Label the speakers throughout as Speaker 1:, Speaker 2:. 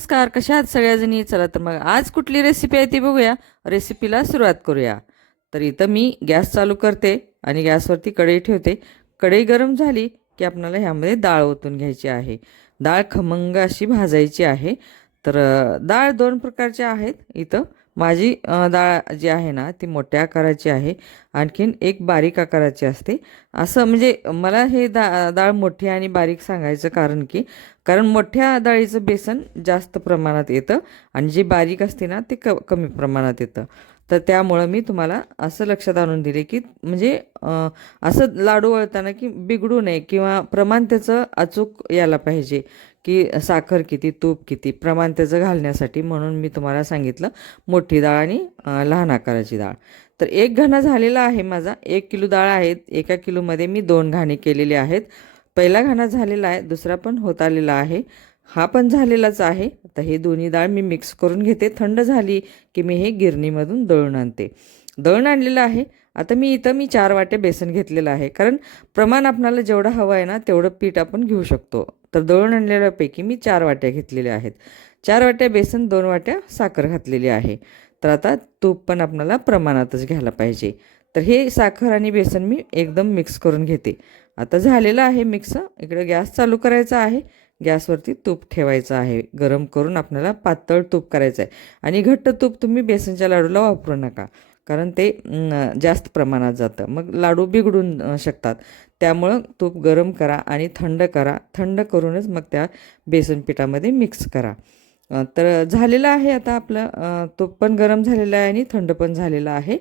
Speaker 1: नमस्कार कशा आहात सगळ्याजणी? चला तर मग आज कुठली रेसिपी आहे ती बघूया. रेसिपीला सुरुवात करूया. तर इथं मी गॅस चालू करते आणि गॅसवरती कढई ठेवते. कढई गरम झाली की आपल्याला ह्यामध्ये डाळ ओतून घ्यायची आहे. डाळ खमंग अशी भाजायची आहे. तर डाळ दोन प्रकारच्या आहेत इथं. माझी डाळ जी आहे ना ती मोठ्या आकाराची आहे. आणखीन एक बारीक आकाराची असते. असं म्हणजे मला हे दा डाळ मोठी आणि बारीक सांगायचं कारण की कारण मोठ्या डाळीचं बेसन जास्त प्रमाणात येतं आणि जी बारीक असते ना ते क कमी प्रमाणात येतं. तर त्यामुळं मी तुम्हाला असं लक्षात आणून दिले की म्हणजे असं लाडू वळताना की बिघडू नये किंवा प्रमाण त्याचं अचूक यायला पाहिजे की साखर किती तूप किती प्रमाण त्याचं घालण्यासाठी म्हणून मी तुम्हाला सांगितलं मोठी डाळ आणि लहान आकाराची डाळ. तर एक घाणा झालेला आहे माझा एक किलो डाळ आहे एका किलोमध्ये मी दोन घाणे केलेले आहेत. पहिला घाणा झालेला आहे दुसरा पण होत आलेला आहे. हा पण झालेलाच आहे. आता हे दोन्ही डाळ मी मिक्स करून घेते. थंड झाली की मी हे गिरणीमधून दळून आणते. दळण आणलेलं आहे. आता मी इथं मी चार वाटे बेसन घेतलेलं आहे. कारण प्रमाण आपणाला जेवढं हवं आहे ना तेवढं पीठ आपण घेऊ शकतो. तर दळण आणलेल्यापैकी मी चार वाट्या घेतलेल्या आहेत. चार वाट्या बेसन दोन वाट्या साखर घातलेली आहे. तर आता तूप पण आपल्याला प्रमाणातच घ्यायला पाहिजे. तर हे साखर आणि बेसन मी एकदम मिक्स करून घेते. आता झालेलं आहे मिक्स इकडं गॅस चालू करायचा आहे. गॅसवरती तूप ठेवायचं आहे. गरम करून आपल्याला पातळ तूप करायचं आहे आणि घट्ट तूप तुम्ही बेसनच्या लाडूला वापरू नका. कारण ते जास्त प्रमाणात जातं. मग लाडू बिघडून शकतात. त्यामुळं तूप गरम करा आणि थंड करा. थंड करूनच मग त्या बेसन पिठामध्ये मिक्स करा. तर झालेलं आहे आता आपलं तूप पण गरम झालेलं आहे आणि थंड पण झालेलं आहे.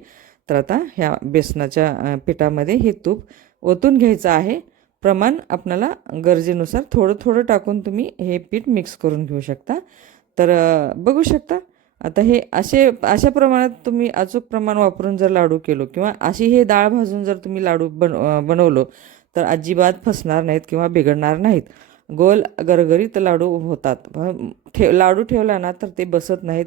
Speaker 1: तर आता ह्या बेसनाच्या पिठामध्ये हे तूप ओतून घ्यायचं आहे. प्रमाण आपणाला गरजेनुसार थोडं थोडं टाकून तुम्ही हे पीठ मिक्स करून घेऊ शकता. तर बघू शकता. आता हे असे अशा प्रमाणात तुम्ही अचूक प्रमाण वापरून जर लाडू केलो किंवा अशी हे डाळ भाजून जर तुम्ही लाडू बन बनवलो तर अजिबात फसणार नाहीत किंवा बिघडणार नाहीत. गोल गरगरीत लाडू होतात. ठेव लाडू ठेवला ना तर ते बसत नाहीत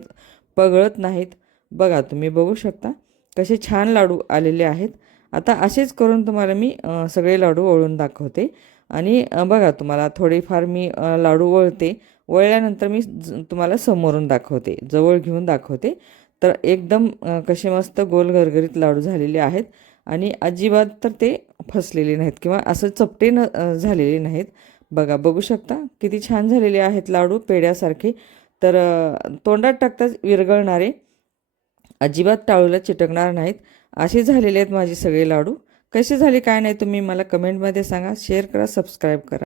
Speaker 1: पगळत नाहीत. बघा तुम्ही बघू शकता. कसे छान लाडू आलेले आहेत. आता असेच करून तुम्हाला मी सगळे लाडू वळून दाखवते. आणि बघा तुम्हाला थोडेफार मी लाडू वळते वळल्यानंतर मी ज- तुम्हाला समोरून दाखवते. जवळ घेऊन दाखवते. तर एकदम कसे मस्त गोल घरघरीत लाडू झालेले आहेत. आणि अजिबात तर ते फसलेले नाहीत किंवा असं चपटे न झालेले नाहीत. बघा बघू शकता? किती छान झालेले आहेत लाडू पेड्यासारखे तर तोंडात टाकताच विरगळणारे अजिबात टाळूला चिटकणार नाहीत. असे झालेले आहेत माझे सगळे लाडू. कसे झाले काय नाही तुम्ही मला कमेंटमध्ये सांगा. शेअर करा सबस्क्राईब करा.